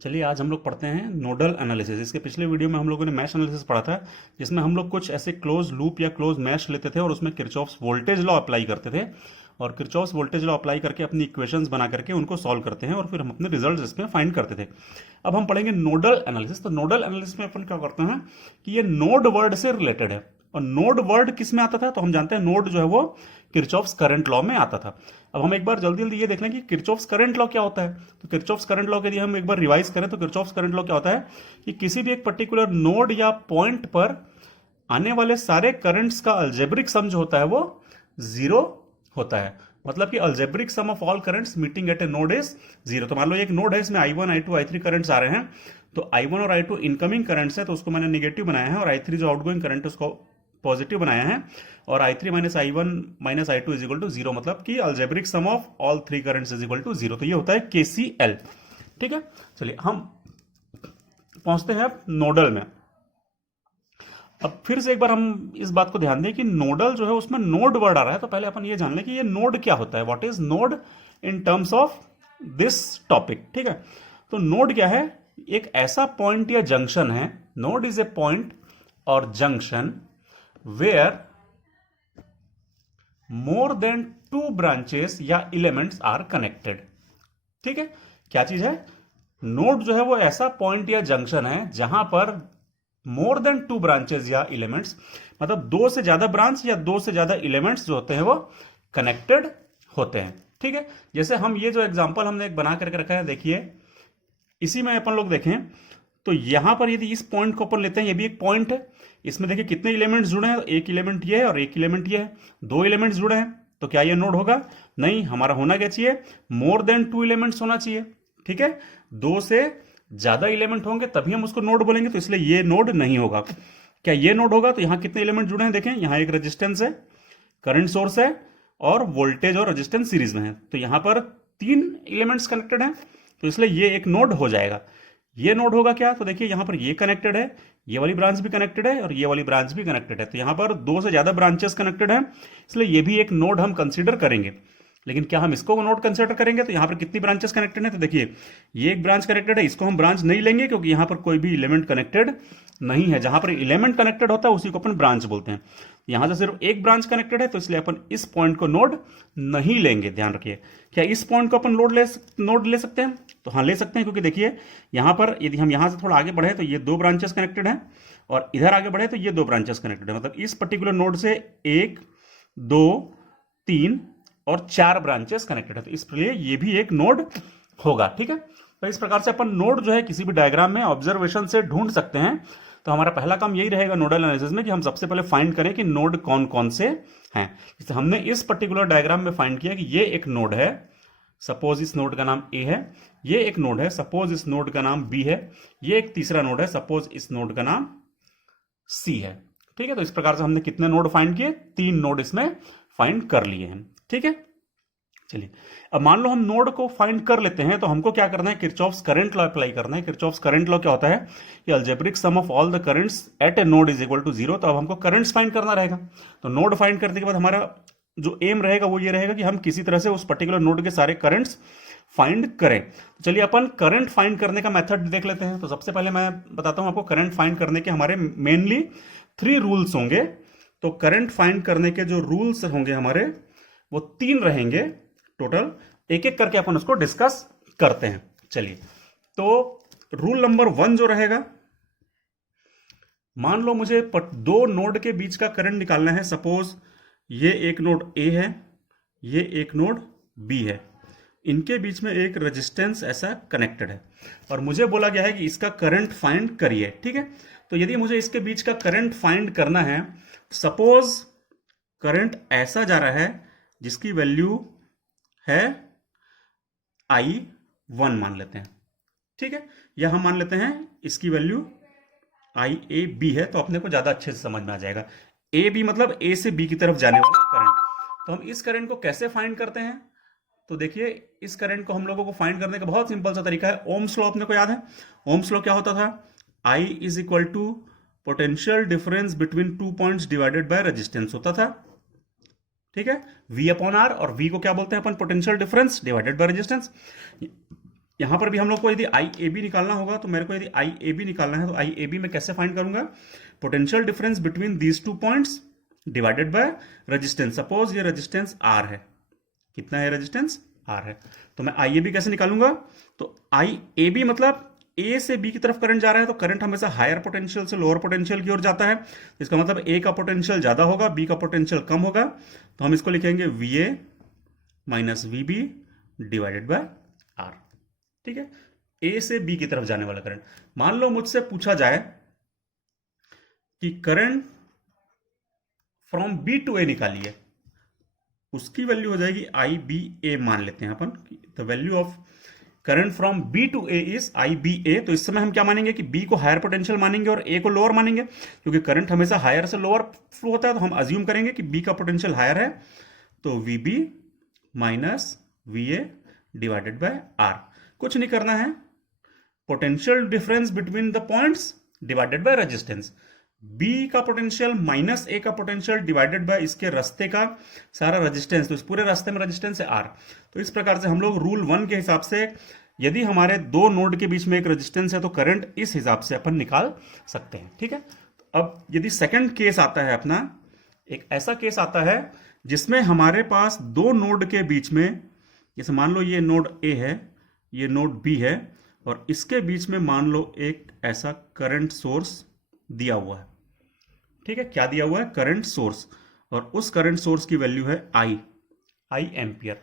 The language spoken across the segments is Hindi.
चलिए आज हम लोग पढ़ते हैं नोडल एनालिसिस। इसके पिछले वीडियो में हम लोगों ने मैश एनालिसिस पढ़ा था, जिसमें हम लोग कुछ ऐसे क्लोज लूप या क्लोज मैश लेते थे और उसमें किरचॉफ्स वोल्टेज लॉ अप्लाई करते थे और किरचॉफ्स वोल्टेज लॉ अप्लाई करके अपनी इक्वेशंस बना करके उनको सॉल्व करते हैं और फिर हम अपने रिजल्ट्स इसमें फाइंड करते थे। अब हम पढ़ेंगे नोडल एनालिसिस। तो नोडल एनालिसिस में अपन क्या करते हैं कि ये नोड वर्ड से रिलेटेड है। और नोड वर्ड किस में आता था? तो हम जानते हैं नोड जो है वो किरचॉफ्स करंट लॉ में आता था। अब हम एक बार जल्दी जल्दी ये देख लें कि किरचॉफ्स करंट लॉ क्या होता है। तो किरचॉफ्स करंट लॉ के लिए हम एक बार रिवाइज करें तो किरचॉफ्स करंट लॉ क्या होता है कि किसी भी एक पर्टिकुलर नोड या पॉइंट पर आने वाले सारे करंट्स का अलजेब्रिक सम जो होता है वो जीरो होता है। मतलब कि algebraic sum of all currents meeting at a node is zero. तो मान लो एक नोड है, इसमें i1 i2 i3 करंट्स आ रहे हैं। तो i1 और i2 इनकमिंग करंट्स है, तो उसको मैंने नेगेटिव बनाया है, और i3 जो आउटगोइंग करंट है उसको पॉजिटिव बनाया है। और i3 minus i1 minus i2 is equal to zero, मतलब कि algebraic sum of all three currents is equal to zero. तो ये होता है KCL। ठीक है, चलिए हम पहुंचते हैं अब नोडल में। अब फिर से एक बार हम इस बात को ध्यान दें कि नोडल जो है उसमें नोड वर्ड आ रहा है। तो पहले अपन ये जान लें कि ये नोड क्या होता है, what is node in terms of this topic. ठीक है, तो नोड क्या है? एक ऐसा पॉइंट या जंक्शन है। नोड इज ए पॉइंट और junction where more than two branches या एलिमेंट्स आर कनेक्टेड। ठीक है, क्या चीज है? नोड जो है वो ऐसा पॉइंट या जंक्शन है जहां पर मोर देन टू ब्रांचेस या एलिमेंट्स, मतलब दो से ज्यादा ब्रांच या दो से ज्यादा एलिमेंट्स जो होते हैं वो कनेक्टेड होते हैं। ठीक है, जैसे हम ये जो एग्जांपल हमने एक बना करके रखा है, देखिए इसी में अपन लोग देखें तो यहां पर यदि इस पॉइंट को अपन लेते हैं, ये भी एक पॉइंट है। इसमें देखिए कितने एलिमेंट्स जुड़े हैं, एक एलिमेंट ये है और एक एलिमेंट ये है। दो एलिमेंट्स जुड़े हैं, तो क्या ये नोड होगा? नहीं, हमारा होना क्या चाहिए? मोर देन टू एलिमेंट्स होना चाहिए। ठीक है, दो से ज्यादा एलिमेंट होंगे तभी हम उसको नोड बोलेंगे, तो इसलिए ये नोड नहीं होगा। क्या ये नोड होगा? तो यहां कितने एलिमेंट जुड़े हैं देखें, यहां एक रेजिस्टेंस है, करंट सोर्स है और वोल्टेज और रेजिस्टेंस सीरीज में है। तो यहां पर तीन एलिमेंट्स कनेक्टेड हैं, तो इसलिए ये एक नोड हो जाएगा। ये नोड होगा क्या? तो देखिए यहां पर ये कनेक्टेड है, ये वाली ब्रांच भी कनेक्टेड है और ये वाली ब्रांच भी कनेक्टेड है। तो यहां पर दो से ज्यादा ब्रांचेस कनेक्टेड है, इसलिए ये भी एक नोड हम कंसीडर करेंगे। लेकिन क्या हम इसको नोड कंसीडर करेंगे? तो यहां पर कितनी ब्रांचेस कनेक्टेड है? तो देखिए ये एक ब्रांच कनेक्टेड है, इसको हम ब्रांच नहीं लेंगे क्योंकि यहां पर कोई भी एलिमेंट कनेक्टेड नहीं है। जहां पर एलिमेंट कनेक्टेड होता है उसी को अपन ब्रांच बोलते हैं। यहां से सिर्फ एक ब्रांच कनेक्टेड है, तो इसलिए अपन इस पॉइंट को नोड नहीं लेंगे। ध्यान रखिए, क्या इस पॉइंट को अपन नोड ले सकते हैं? तो हाँ, ले सकते हैं, क्योंकि देखिए यहां पर यदि हम यहां से थोड़ा आगे बढ़े तो ये दो ब्रांचेस कनेक्टेड हैं और इधर आगे बढ़े तो ये दो ब्रांचेस कनेक्टेड है। मतलब इस पर्टिकुलर नोड से एक, दो, तीन और चार ब्रांचेस कनेक्टेड है, तो इसलिए ये भी एक नोड होगा। ठीक है, तो इस प्रकार से अपन नोड जो है किसी भी डायग्राम में ऑब्जर्वेशन से ढूंढ सकते हैं। तो हमारा पहला काम यही रहेगा नोडल एनालिसिस में कि हम सबसे पहले फाइंड करें कि नोड कौन कौन से हैं। जैसे हमने इस पर्टिकुलर डायग्राम में फाइंड किया कि ये एक नोड है, सपोज इस नोड का नाम A है। ये एक नोड है, सपोज इस नोड का नाम B है। ये एक तीसरा नोड है, सपोज इस नोड का नाम C है। ठीक है, तो इस प्रकार से हमने कितने नोड फाइंड किए? तीन नोड इसमें फाइंड कर लिए हैं। ठीक है, चलिए अब मान लो हम नोड को फाइंड कर लेते हैं, तो हमको क्या करना है? किरचॉफ्स करंट लॉ अप्लाई करना है। किरचॉफ्स करंट लॉ क्या होता है? कि algebraic sum of all the currents at a node is equal to zero. तो अब हमको करंट्स फाइंड करना रहेगा। तो नोड फाइंड करने के बाद हमारा जो एम रहेगा वो ये रहेगा कि हम किसी तरह से उस पर्टिकुलर नोड के सारे करंट्स फाइंड करें। तो चलिए अपन करंट फाइंड करने का मेथड देख लेते हैं। तो सबसे पहले मैं बताता हूं आपको करंट फाइंड करने के हमारे मेनली 3 रूल्स होंगे। तो करंट फाइंड करने के जो रूल्स होंगे हमारे वो 3 रहेंगे टोटल। एक एक करके अपन उसको डिस्कस करते हैं। चलिए, तो रूल नंबर 1 जो रहेगा, मान लो मुझे दो नोड के बीच का करंट निकालना है। सपोज ये एक नोड A है, ये एक नोड B है। इनके बीच में एक रेजिस्टेंस ऐसा कनेक्टेड है और मुझे बोला गया है कि इसका करंट फाइंड करिए। ठीक है, तो यदि मुझे इसके बीच का करंट फाइंड करना है, सपोज करंट ऐसा जा रहा है जिसकी वैल्यू है I1 मान लेते हैं। ठीक है, या हम मान लेते हैं इसकी वैल्यू IAB है, तो अपने को ज्यादा अच्छे से समझ में आ जाएगा। AB मतलब A से B की तरफ जाने वाला करंट। तो हम इस करंट को कैसे फाइंड करते हैं? तो देखिए इस करंट को हम लोगों को फाइंड करने का बहुत सिंपल सा तरीका है। ओम्स लॉ अपने को याद है। ओम्स लॉ क्या होता था? I is equal to potential difference between two points divided by resistance होता था। ठीक है, V अपॉन R, और V को क्या बोलते हैं अपन? Potential difference divided by resistance. यहां पर भी हम लोग को यदि आई ए बी निकालना होगा, तो मेरे को यदि आई ए बी निकालना है तो आई ए बी में कैसे फाइंड करूंगा? Potential difference between these two points divided by resistance. Suppose ये रेजिस्टेंस आर है, कितना है रेजिस्टेंस? आर है। तो मैं आई ए बी कैसे निकालूंगा? तो आई ए बी मतलब ए से बी की तरफ करंट जा रहा है, तो करंट हमेशा हायर पोटेंशियल से लोअर पोटेंशियल की ओर जाता है। इसका मतलब ए का पोटेंशियल ज्यादा होगा, बी का पोटेंशियल कम होगा। तो हम इसको लिखेंगे V A minus V B divided by R. ठीक है, ए से बी की तरफ जाने वाला करंट। मान लो मुझसे पूछा जाए कि करंट फ्रॉम बी टू ए निकालिए, उसकी वैल्यू हो जाएगी आई बी ए। मान लेते हैं अपन the value of current from B to A is I B A. तो इस समय हम क्या मानेंगे कि बी को हायर पोटेंशियल मानेंगे और ए को लोअर मानेंगे, क्योंकि करंट हमेशा हायर से लोअर फ्लो होता है। तो हम अज्यूम करेंगे कि बी का पोटेंशियल हायर है, तो V B minus V A divided by R. कुछ नहीं करना है, potential difference between the points divided by resistance. B का पोटेंशियल माइनस ए का पोटेंशियल डिवाइडेड बाय इसके रास्ते का सारा रेजिस्टेंस। तो इस पूरे रास्ते में रेजिस्टेंस है आर। तो इस प्रकार से हम लोग रूल 1 के हिसाब से यदि हमारे दो नोड के बीच में एक रेजिस्टेंस है तो करंट इस हिसाब से अपन निकाल सकते हैं। ठीक है, अब यदि सेकंड केस आता है अपना, एक ऐसा केस आता है जिसमें हमारे पास दो नोड के बीच में, जैसे मान लो ये नोड ए है, ये नोड बी है, और इसके बीच में मान लो एक ऐसा करंट सोर्स दिया हुआ है। ठीक है, क्या दिया हुआ है? Current source. और उस करंट सोर्स की वैल्यू है आई एम्पियर।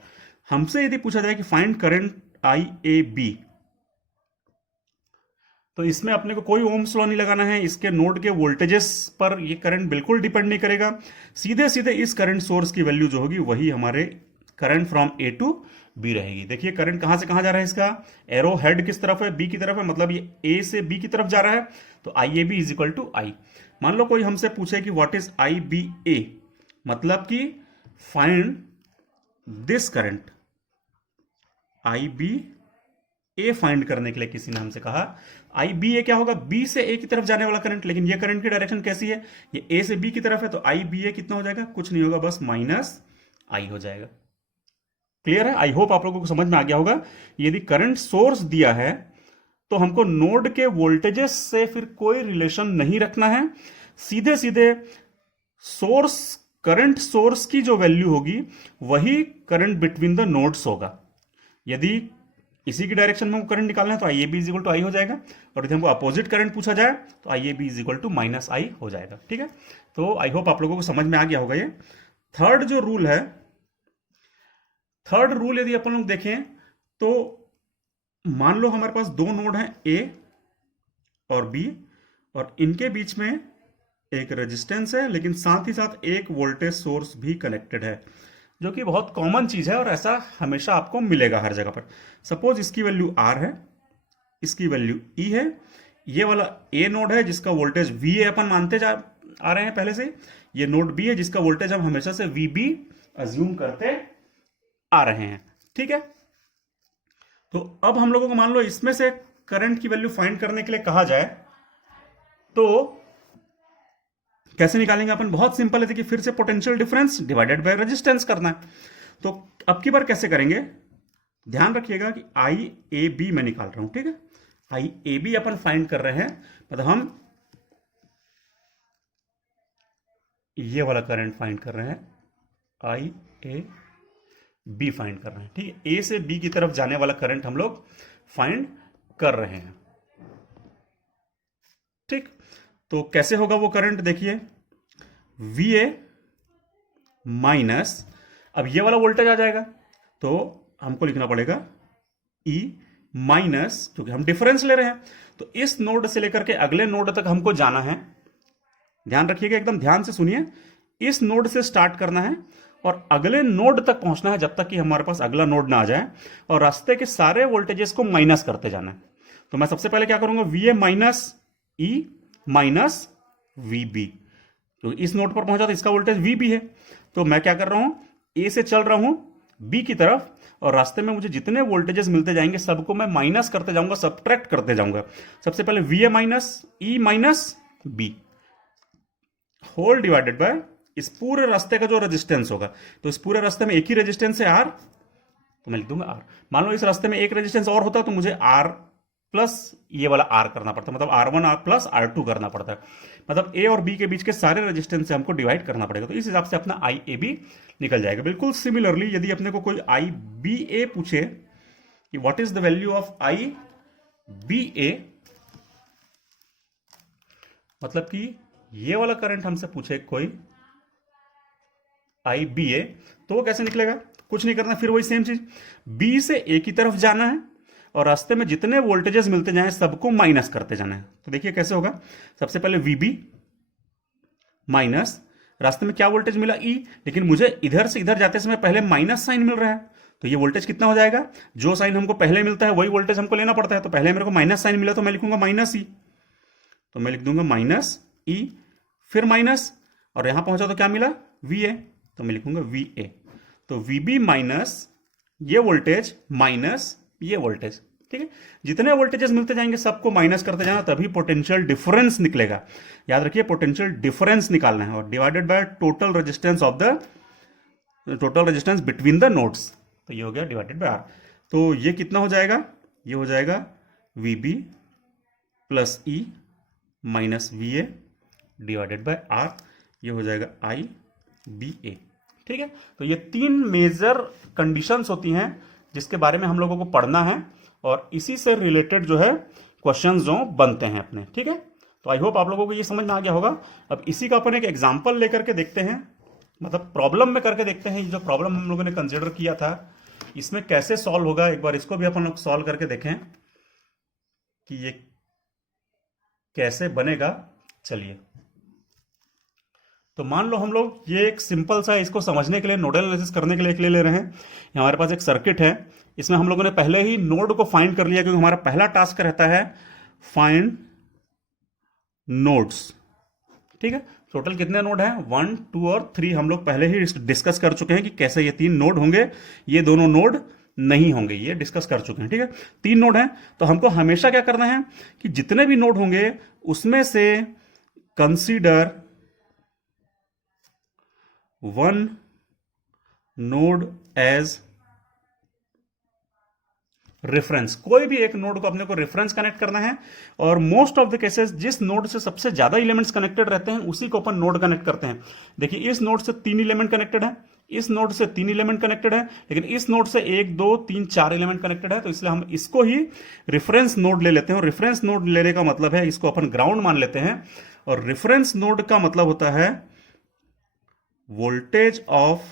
हमसे यदि पूछा जाए कि find current I A B, तो इसमें अपने को कोई ओम्स लॉ नहीं लगाना है। इसके नोड के वोल्टेजेस पर ये करंट बिल्कुल डिपेंड नहीं करेगा। सीधे सीधे इस करंट सोर्स की वैल्यू जो होगी वही हमारे current from A to B रहेगी। देखिए करंट कहां से कहां जा रहा है, इसका एरो हेड किस तरफ है? बी की तरफ है, मतलब ये ए से बी की तरफ जा रहा है। तो I A B is equal to I. मान लो कोई हमसे पूछे कि what is I B A, मतलब कि find this current. I B A find करने के लिए किसी ने हमसे कहा आई बी ए क्या होगा? बी से ए की तरफ जाने वाला करंट। लेकिन ये करंट की डायरेक्शन कैसी है? ये ए से बी की तरफ है, तो आई बी ए कितना हो जाएगा? कुछ नहीं होगा, बस माइनस आई हो जाएगा। क्लियर है? आई होप आप लोगों को समझ में आ गया होगा। यदि करंट सोर्स दिया है तो हमको नोड के वोल्टेजेस से फिर कोई रिलेशन नहीं रखना है। सीधे सीधे सोर्स, करंट सोर्स की जो वैल्यू होगी वही करंट बिटवीन द नोड्स होगा। यदि इसी की डायरेक्शन में करंट निकालना है तो I A B is equal to I हो जाएगा, और यदि हमको अपोजिट करंट पूछा जाए तो I A B is equal to minus I हो जाएगा। ठीक है, तो आई होप आप लोगों को समझ में आ गया होगा ये। थर्ड जो रूल है, थर्ड रूल यदि अपन लोग देखें तो मान लो हमारे पास दो नोड हैं ए और बी, और इनके बीच में एक रेजिस्टेंस है, लेकिन साथ ही साथ एक वोल्टेज सोर्स भी कनेक्टेड है, जो कि बहुत कॉमन चीज है और ऐसा हमेशा आपको मिलेगा हर जगह पर। सपोज इसकी वैल्यू आर है, इसकी वैल्यू ई है। ये वाला ए नोड है जिसका वोल्टेज वी ए अपन मानते जा आ रहे हैं पहले से। ये नोड बी है जिसका वोल्टेज हम हमेशा से वी बी अज्यूम करते आ रहे हैं। ठीक है, तो अब हम लोगों को मान लो इसमें से करंट की वैल्यू फाइंड करने के लिए कहा जाए तो कैसे निकालेंगे अपन? बहुत सिंपल है, देखिए फिर से potential difference divided by resistance करना है। तो अब की बार कैसे करेंगे? ध्यान रखिएगा कि आई ए बी मैं निकाल रहा हूं। ठीक है, आई ए बी अपन फाइंड कर रहे हैं, मतलब हम ये वाला करंट फाइंड कर रहे हैं, आई ए बी फाइंड कर रहे हैं। ठीक है, ए से बी की तरफ जाने वाला करंट हम लोग फाइंड कर रहे हैं। ठीक, तो कैसे होगा वो करंट? देखिए वी ए माइनस, अब ये वाला वोल्टेज आ जाएगा तो हमको लिखना पड़ेगा ई माइनस, क्योंकि हम डिफरेंस ले रहे हैं तो इस नोड से लेकर के अगले नोड तक हमको जाना है। ध्यान रखिएगा, एकदम ध्यान से सुनिए। इस नोड से स्टार्ट करना है और अगले नोड तक पहुंचना है जब तक कि हमारे पास अगला नोड ना आ जाए, और रास्ते के सारे वोल्टेजेस को माइनस करते जाना है। तो मैं सबसे पहले क्या करूंगा? V A minus E minus V B, तो इस नोड पर पहुंचा तो इसका वोल्टेज वी बी है। तो मैं क्या कर रहा हूं? ए से चल रहा हूं बी की तरफ, और रास्ते में मुझे जितने वोल्टेजेस मिलते जाएंगे सबको मैं माइनस करते जाऊंगा, सब्ट्रैक्ट करते जाऊंगा। सबसे पहले V A minus E minus B whole divided by इस पूरे रास्ते का जो रेजिस्टेंस होगा। तो इस पूरे रास्ते में एक ही रेजिस्टेंस है आर, तो मैं लिख दूंगा आर। मान लो इस रास्ते में एक रेजिस्टेंस और होता तो मुझे आर प्लस ये वाला आर करना पड़ता, मतलब R1 आर प्लस R2 करना पड़ता है, मतलब ए और बी के बीच के सारे रेजिस्टेंस से हमको डिवाइड करना पड़ेगा। तो इस हिसाब से अपना आई ए बी निकल जाएगा। बिल्कुल सिमिलरली यदि अपने को कोई आई बी ए पूछे कि what is the value of I B A, मतलब कि ये वाला करंट हमसे पूछे कोई आई बी ए, तो वो कैसे निकलेगा? कुछ नहीं करना, फिर वही सेम चीज, बी से ए की तरफ जाना है और रास्ते में जितने वोल्टेजेस मिलते जाएं सबको माइनस करते जाना है। तो देखिए कैसे होगा, सबसे पहले वीबी माइनस, रास्ते में क्या वोल्टेज मिला ई, लेकिन मुझे इधर से इधर जाते समय पहले माइनस साइन मिल रहा है, तो ये वोल्टेज कितना हो जाएगा? जो साइन हमको पहले मिलता है वही वोल्टेज हमको लेना पड़ता है, तो पहले मेरे को माइनस साइन मिला तो मैं लिखूंगा माइनस ई, तो मैं लिख दूंगा माइनस ई, फिर माइनस, और यहां पहुंचा तो क्या मिला? वी ए, तो मैं लिखूंगा वी ए। तो वीबी माइनस ये वोल्टेज माइनस ये वोल्टेज, ठीक है। जितने वोल्टेजेस मिलते जाएंगे सबको माइनस करते जाना, तभी पोटेंशियल डिफरेंस निकलेगा। याद रखिए पोटेंशियल डिफरेंस निकालना है, और divided by total resistance of the total resistance between the nodes, तो ये हो गया डिवाइडेड बाय आर। तो ये कितना हो जाएगा? ये हो जाएगा V B plus E minus V A divided by R, ये हो जाएगा आई बी ए, ठीक है। तो ये तीन मेजर कंडीशंस होती हैं जिसके बारे में हम लोगों को पढ़ना है, और इसी से रिलेटेड जो है क्वेश्चंस जो बनते हैं अपने, ठीक है। तो आई होप आप लोगों को ये समझ में आ गया होगा। अब इसी का अपन एक एग्जांपल लेकर के देखते हैं, मतलब प्रॉब्लम में करके देखते हैं। जो प्रॉब्लम हम लोगों ने कंसिडर किया था इसमें कैसे सॉल्व होगा, एक बार इसको भी अपन लोग सॉल्व करके देखें कि ये कैसे बनेगा। चलिए, तो मान लो हम लोग ये एक सिंपल सा, इसको समझने के लिए, नोडल एनालिसिस करने के लिए एक ले रहे हैं। हमारे पास एक सर्किट है, इसमें हम लोगों ने पहले ही नोड को फाइंड कर लिया, क्योंकि हमारा पहला टास्क रहता है फाइंड नोड्स, ठीक है। टोटल कितने नोड हैं? 1, 2 और 3 हम लोग पहले ही डिस्कस कर चुके हैं कि कैसे ये 3 नोड होंगे, ये दोनों नोड नहीं होंगे, ये डिस्कस कर चुके हैं, ठीक है। 3 नोड हैं, तो हमको हमेशा क्या करना है कि जितने भी नोड होंगे उसमें से कंसीडर 1 नोड एज रेफरेंस। कोई भी एक नोड को अपने को रेफरेंस कनेक्ट करना है, और मोस्ट ऑफ द केसेस जिस नोड से सबसे ज्यादा एलिमेंट्स कनेक्टेड रहते हैं उसी को अपन नोड कनेक्ट करते हैं। देखिए इस नोड से 3 एलिमेंट कनेक्टेड है, इस नोड से 3 एलिमेंट कनेक्टेड है, लेकिन इस नोड से 1, 2, 3, 4 एलिमेंट कनेक्टेड है, तो इसलिए हम इसको ही रेफरेंस नोड ले लेते हैं। और रेफरेंस नोड लेने का मतलब है इसको अपन ग्राउंड मान लेते हैं, और रेफरेंस नोड का मतलब होता है voltage of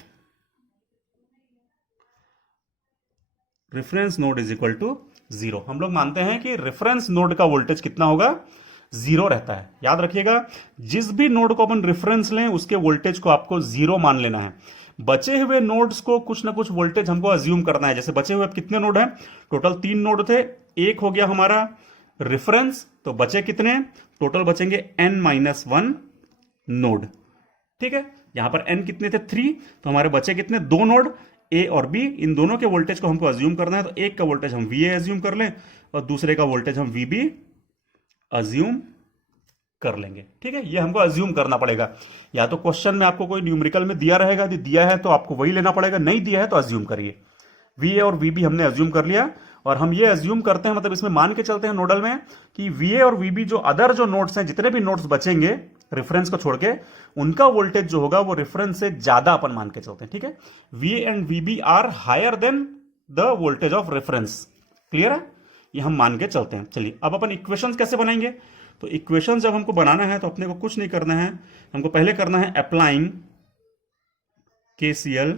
reference node is equal to 0। हम लोग मानते हैं कि रेफरेंस नोड का वोल्टेज कितना होगा? 0 रहता है। याद रखिएगा, जिस भी नोड को अपन रेफरेंस लें उसके वोल्टेज को आपको 0 मान लेना है। बचे हुए नोड्स को कुछ ना कुछ वोल्टेज हमको अज्यूम करना है। जैसे बचे हुए कितने नोड हैं? टोटल 3 नोड थे, एक हो गया हमारा रेफरेंस, तो बचे कितने? टोटल बचेंगे n-1 नोड, ठीक है। यहां पर n कितने थे? 3, तो हमारे बचे कितने? 2 नोड, ए और बी। इन दोनों के वोल्टेज को हमको अज्यूम करना है, तो एक का वोल्टेज हम वी ए अज्यूम कर लें और दूसरे का वोल्टेज हम वी बी अज्यूम कर लेंगे, ठीक है। ये हमको अज्यूम करना पड़ेगा। या तो क्वेश्चन में आपको कोई न्यूमेरिकल में दिया रहेगा, यदि दिया है तो आपको वही लेना पड़ेगा, नहीं दिया है तो अज्यूम करिए। वी ए और वी बी हमने अज्यूम कर लिया, और हम ये अज्यूम करते हैं, मतलब इसमें मान के चलते हैं नोडल में कि वी ए और वी बी जो अदर जो नोड्स हैं, जितने भी नोड्स बचेंगे रेफरेंस को छोड़ के, उनका वोल्टेज जो होगा वो रेफरेंस से ज्यादा अपन मान के चलते हैं, ठीक है। V A and V B are higher than the voltage of reference, clear है? ये हम मान के चलते हैं। चलिए अब अपन इक्वेशंस कैसे बनाएंगे? तो इक्वेशन जब हमको बनाना है तो अपने को कुछ नहीं करना है, हमको पहले करना है अप्लाइंग केसीएल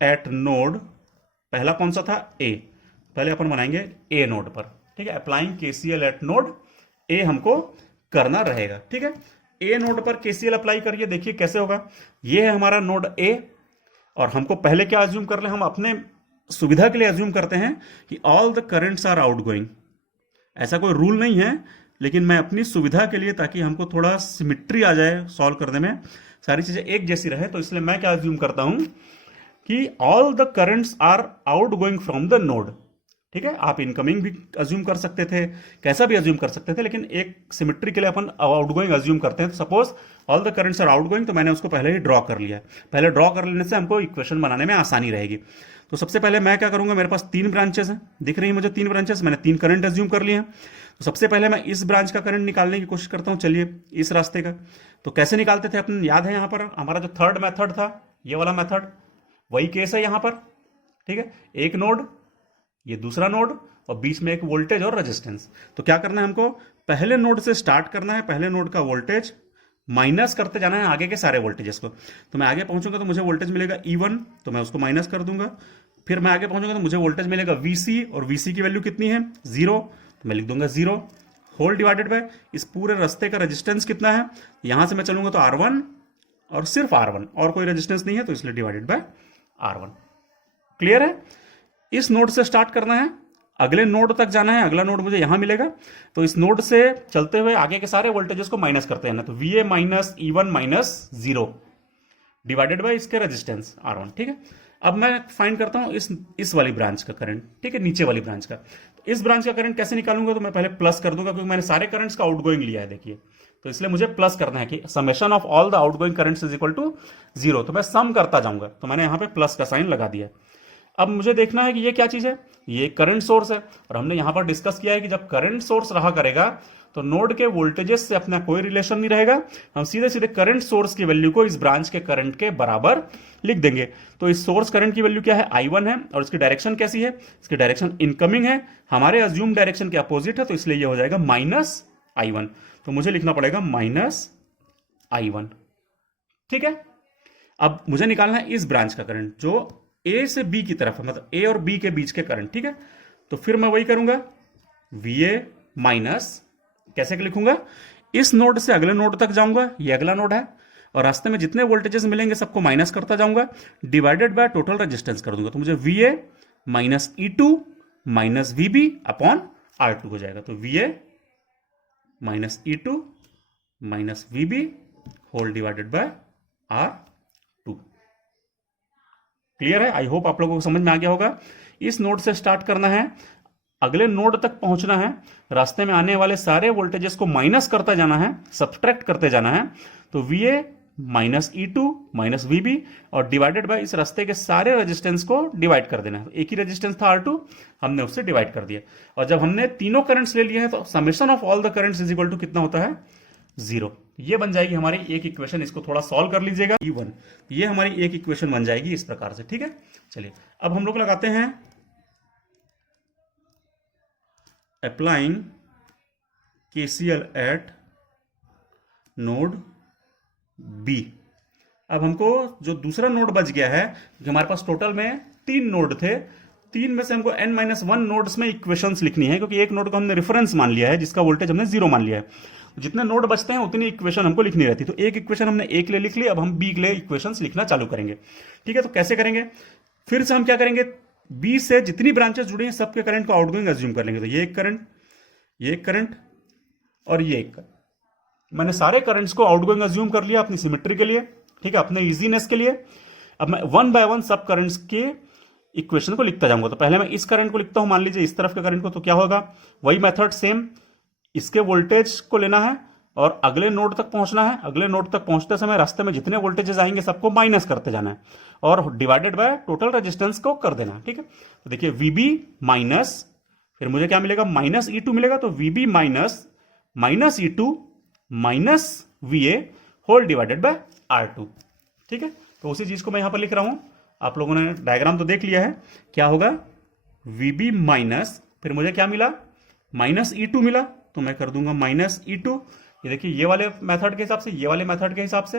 एट नोड। पहला कौन सा था? ए। पहले अपन बनाएंगे ए नोड पर, ठीक है। Applying KCL eight node A हमको करना रहेगा, ठीक है। ए नोड पर केसीएल अप्लाई करिए, देखिए कैसे होगा। ये है हमारा नोड ए, और हमको पहले क्या अज्यूम कर ले? हम अपने सुविधा के लिए अज्यूम करते हैं कि all the currents are outgoing. ऐसा कोई रूल नहीं है, लेकिन मैं अपनी सुविधा के लिए, ताकि हमको थोड़ा सिमिट्री आ जाए सॉल्व करने में, सारी चीजें एक जैसी रहे, तो इसलिए मैं क्या अज्यूम करता हूं कि all the currents are outgoing from the node. ठीक है, आप इनकमिंग भी अज्यूम कर सकते थे, कैसा भी अज्यूम कर सकते थे, लेकिन एक सिमेट्री के लिए अपन आउटगोइंग अज्यूम करते हैं। तो suppose all the currents are outgoing, तो मैंने उसको पहले ही ड्रॉ कर लिया है। पहले ड्रॉ कर लेने से हमको इक्वेशन बनाने में आसानी रहेगी। तो सबसे पहले मैं क्या करूंगा, मेरे पास 3 ब्रांचेस हैं, दिख रही है मुझे 3 ब्रांचेस, मैंने 3 करंट अज्यूम कर लिए हैं। तो सबसे पहले मैं इस ब्रांच का करंट निकालने की कोशिश करता हूं। चलिए, इस रास्ते का तो कैसे निकालते थे अपन याद है, यहां पर हमारा जो थर्ड मेथड था, ये वाला मेथड, वही केस है यहां पर। ठीक है, एक नोड, ये दूसरा नोड, और बीच में एक वोल्टेज और रेजिस्टेंस। तो क्या करना है हमको, पहले नोड से स्टार्ट करना है, पहले नोड का वोल्टेज माइनस करते जाना है आगे के सारे वोल्टेजेस को। तो मैं आगे पहुंचूंगा तो मुझे वोल्टेज मिलेगा E1, तो मैं उसको माइनस कर दूंगा। फिर मैं आगे पहुंचूंगा तो मुझे वोल्टेज मिलेगा VC, और VC की वैल्यू कितनी है 0, तो मैं लिख दूंगा 0 होल डिवाइडेड बाय इस पूरे रास्ते का रेजिस्टेंस कितना है, यहां से मैं चलूंगा तो R1 और सिर्फ R1, और कोई रेजिस्टेंस नहीं है, तो इसलिए डिवाइडेड बाय R1। क्लियर है, इस नोड से स्टार्ट करना है, अगले नोड तक जाना है, अगला नोड मुझे यहां मिलेगा। तो इस नोड से चलते हुए आगे के सारे वोल्टेजेस को माइनस करते हैं ना, तो VA minus E1 minus 0 divided by इसके रेजिस्टेंस R1। ठीक है, अब मैं फाइंड करता हूं इस वाली ब्रांच का करंट, ठीक है, नीचे वाली ब्रांच का। तो इस ब्रांच का करंट कैसे निकालूंगा, तो मैं पहले प्लस कर दूंगा, क्योंकि मैंने सारे करंट्स का आउटगोइंग लिया है, देखिए, तो इसलिए मुझे प्लस करना है कि summation of all the outgoing currents is equal to 0। तो मैं सम करता जाऊंगा, तो मैंने यहां पे प्लस का साइन लगा दिया। अब मुझे देखना है कि ये क्या चीज है, ये करंट सोर्स है, और हमने यहां पर डिस्कस किया है कि जब करंट सोर्स रहा करेगा तो नोड के वोल्टेजेस से अपना कोई रिलेशन नहीं रहेगा, हम सीधे सीधे करंट सोर्स की वैल्यू को इस ब्रांच के करंट के बराबर लिख देंगे। तो इस सोर्स करंट की वैल्यू क्या है, I1 है, और इसकी डायरेक्शन कैसी है, इसकी डायरेक्शन इनकमिंग है, हमारे अज्यूम डायरेक्शन के अपोजिट है, तो इसलिए ये हो जाएगा -I1। तो मुझे लिखना पड़ेगा -I1। ठीक है, अब मुझे निकालना है इस ब्रांच का करंट जो A से B की तरफ है, मतलब A और B के बीच के करंट। ठीक है, तो फिर मैं वही करूंगा, VA माइनस, कैसे लिखूंगा, इस नोड से अगले नोड तक जाऊंगा, ये अगला नोड है, और रास्ते में जितने वोल्टेजेस मिलेंगे सबको माइनस करता जाऊंगा, डिवाइडेड बाय टोटल रेजिस्टेंस कर दूंगा। तो मुझे VA minus E2 minus VB upon R2 हो जाएगा। तो VA minus E2 minus VB whole divided by R2। Clear है, आई होप आप लोगों को समझ में आ गया होगा। इस नोड से स्टार्ट करना है, अगले नोड तक पहुंचना है, रास्ते में आने वाले सारे वोल्टेजेस को माइनस करता जाना है, सब्ट्रैक्ट करते जाना है। तो VA minus E2 minus VB और डिवाइडेड बाय इस रास्ते के सारे रेजिस्टेंस को डिवाइड कर देना है। एक ही रेजिस्टेंस था R2, हमने उससे डिवाइड कर दिया, और जब हमने तीनों करंट्स ले लिए हैं तो summation of all the currents is equal to कितना होता है 0। ये बन जाएगी हमारी एक इक्वेशन, इसको थोड़ा सॉल्व कर लीजिएगा, E1, ये हमारी एक इक्वेशन बन जाएगी इस प्रकार से। ठीक है, चलिए अब हम लोग लगाते हैं applying KCL eight node B। अब हमको जो दूसरा नोड बच गया है, जो हमारे पास टोटल में 3 नोड थे, 3 में से हमको n-1 नोड्स में इक्वेशंस लिखनी है, क्योंकि एक नोड को हमने रेफरेंस मान लिया है जिसका वोल्टेज हमने 0 मान लिया है। जितने नोड बचते हैं उतनी इक्वेशन हमको लिखनी रहती है। तो एक इक्वेशन हमने A के लिए लिख ली, अब हम B के लिए इक्वेशंस लिखना चालू करेंगे। ठीक है, तो कैसे करेंगे, फिर से हम क्या करेंगे, B से जितनी ब्रांचेस जुड़ी हैं सबके करंट को आउटगोइंग अज्यूम कर लेंगे। तो ये एक करंट, ये एक करंट और ये एक करंट, मैंने सारे करंट्स को आउटगोइंग अज्यूम कर लिया अपनी सिमेट्री के लिए। ठीक है, अपने इजीनेस के लिए। अब मैं 1 बाय 1 सब करंट्स के इक्वेशन को लिखता जाऊंगा। तो पहले मैं इस करंट को लिखता हूं, मान लीजिए इस तरफ के करंट को, तो क्या होगा, वही मेथड सेम, इसके वोल्टेज को लेना है और अगले नोड तक पहुंचना है। अगले नोड तक पहुंचते समय रास्ते में जितने वोल्टेजेस आएंगे सबको माइनस करते जाना है और डिवाइडेड बाय टोटल रेजिस्टेंस को कर देना है। ठीक है, तो देखिए VB माइनस, फिर मुझे क्या मिलेगा, माइनस E2 मिलेगा। तो VB minus minus E2 minus VA whole divided by R2। ठीक है, तो उसी चीज को मैं यहां पर लिख रहा हूं, आप लोगों ने डायग्राम तो देख लिया है। क्या होगा, VB माइनस, फिर मुझे क्या मिला, माइनस E2 मिला, तो मैं कर दूंगा माइनस E2। ये देखिए, ये वाले मेथड के हिसाब से, ये वाले मेथड के हिसाब से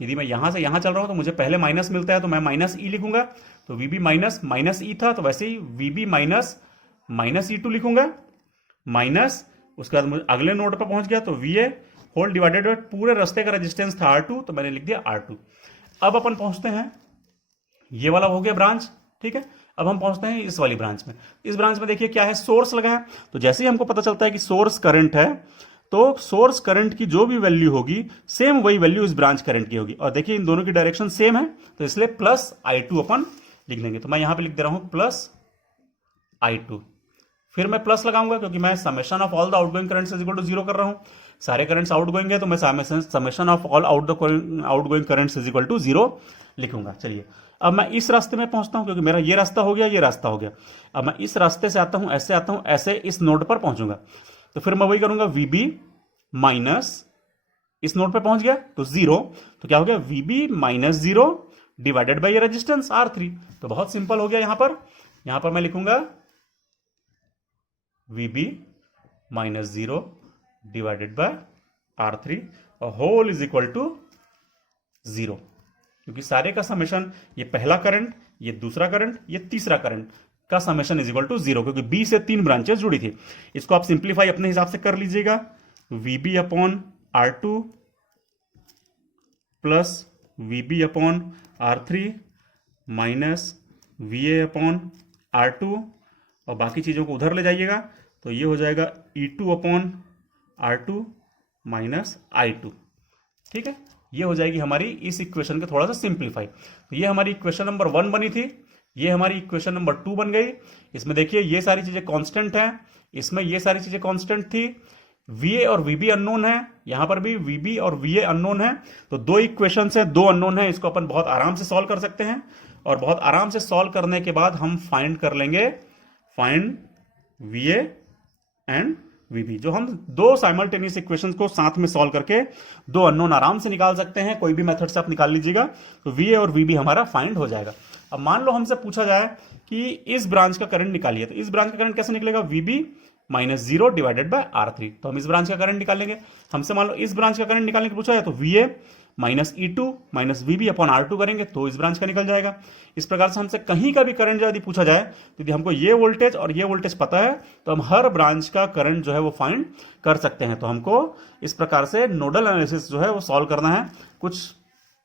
यदि मैं यहां से यहां चल रहा हूं तो मुझे पहले माइनस मिलता है, तो मैं माइनस E लिखूंगा। तो VB माइनस माइनस E था, तो वैसे ही VB माइनस माइनस E2 लिखूंगा, माइनस, उसके बाद मुझे अगले नोड पर पहुंच गया तो VA होल डिवाइडेड बाय पूरे रास्ते का रेजिस्टेंस था R2, तो मैंने लिख दिया R2। अब अपन पहुंचते हैं, ये वाला हो गया ब्रांच। ठीक है, अब हम पहुंचते हैं इस वाली ब्रांच में। इस ब्रांच में देखिए क्या है, सोर्स लगा है। तो जैसे ही हमको पता चलता है कि सोर्स करंट है, तो सोर्स करंट की जो भी वैल्यू होगी सेम वही वैल्यू इस ब्रांच करंट की होगी। और देखिए इन दोनों की डायरेक्शन सेम है, तो इसलिए प्लस I2 अपन लिख देंगे। तो मैं यहां पे लिख दे रहा हूं प्लस I2। फिर मैं प्लस लगाऊंगा क्योंकि मैं summation of all the outgoing currents is equal to 0 कर रहा हूं। सारे करंट्स आउटगोइंग है तो मैं summation of all outgoing currents is equal to 0 लिखूंगा। चलिए अब मैं इस रास्ते में पहुंचता हूं क्योंकि मेरा ये रास्ता हो गया, ये रास्ता हो गया। अब मैं इस रास्ते से आता हूं, ऐसे आता हूं, ऐसे इस नोड पर पहुंचूंगा। तो फिर मैं वही करूंगा, वीबी माइनस, इस नोड पे पहुंच गया तो 0, तो क्या हो गया, VB minus 0 divided by resistance R3। तो बहुत सिंपल हो गया। यहां पर मैं लिखूंगा VB minus 0 divided by R3 और होल इज इक्वल टू 0, क्योंकि सारे का समेशन, ये पहला करंट, ये दूसरा करंट, ये तीसरा करंट का समेशन इज इक्वल टू 0, क्योंकि B से 3 ब्रांचेस जुड़ी थी। इसको आप सिंप्लीफाई अपने हिसाब से कर लीजिएगा। VB upon R2 plus VB upon R3 minus VA upon R2 और बाकी चीजों को उधर ले जाइएगा तो ये हो जाएगा E2 upon R2 minus I2। ठीक है, ये हो जाएगी हमारी इस इक्वेशन के थोड़ा सा सिंप्लीफाई। तो ये हमारी इक्वेशन नंबर 1 बनी थी, ये हमारी इक्वेशन नंबर 2 बन गई। इसमें देखिए ये सारी चीजें कांस्टेंट हैं, इसमें ये सारी चीजें कांस्टेंट थी। VA और VB अननोन है, यहां पर भी VB और VA अननोन है। तो दो इक्वेशंस हैं, दो अननोन है, इसको अपन बहुत आराम से सॉल्व कर सकते हैं। और बहुत आराम से सॉल्व करने के बाद हम फाइंड कर लेंगे, फाइंड VA एंड VB, जो हम दो साइमल्टेनियस इक्वेशंस को साथ में सॉल्व करके दो अननोन आराम से निकाल सकते हैं। कोई भी मेथड से आप निकाल लीजिएगा तो VA और VB हमारा फाइंड हो जाएगा। अब मान लो हमसे पूछा जाए कि इस ब्रांच का करंट निकालिए, तो इस ब्रांच का करंट कैसे निकलेगा, VB minus 0 divided by R3। तो हम इस ब्रांच का करंट निकालेंगे। हमसे मान लो इस ब्रांच का करंट निकालने के पूछा है तो VA minus E2 minus VB upon R2 करेंगे तो इस ब्रांच का निकल जाएगा। इस प्रकार से हमसे कहीं का भी करंट यदि पूछा जाए तो यदि हमको ये वोल्टेज और ये वोल्टेज पता है तो हम हर ब्रांच का करंट जो है वो फाइंड कर सकते हैं। तो हमको इस प्रकार से नोडल एनालिसिस जो है वो सॉल्व करना है। कुछ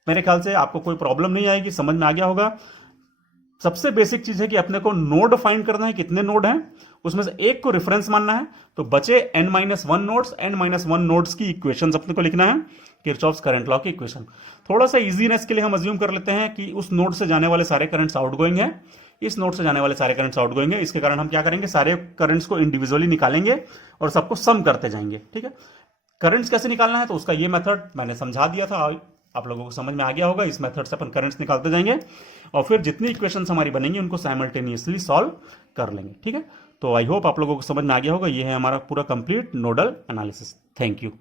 मेरे ख्याल से आपको कोई प्रॉब्लम नहीं आएगी, समझ में आ गया होगा। सबसे बेसिक चीज है कि अपने को नोड फाइंड करना है, कितने नोड हैं, उसमें से एक को रेफरेंस मानना है। तो बचे n-1 नोड्स, n-1 नोड्स की इक्वेशंस अपने को लिखना है, किरचॉफ्स करंट लॉ की इक्वेशन। थोड़ा सा इजीनेस के लिए हम अज्यूम कर लेते हैं कि उस नोड से जाने वाले सारे करंट्स आउटगोइंग हैं, इस नोड से जाने वाले सारे करंट्स आउटगोइंग हैं। इसके कारण हम क्या करेंगे, सारे करंट्स को इंडिविजुअली निकालेंगे और सबको सम करते जाएंगे। ठीक है, करंट्स कैसे निकालना है तो उसका ये मेथड मैंने समझा दिया था, आप लोगों को समझ में आ गया होगा। इस मेथड से अपन करंट्स निकालते जाएंगे और फिर जितनी इक्वेशंस हमारी बनेंगी उनको साइमल्टेनियसली सॉल्व कर लेंगे। ठीक है, तो आई होप आप लोगों को समझ में आ गया होगा। ये है हमारा पूरा complete nodal analysis. Thank you.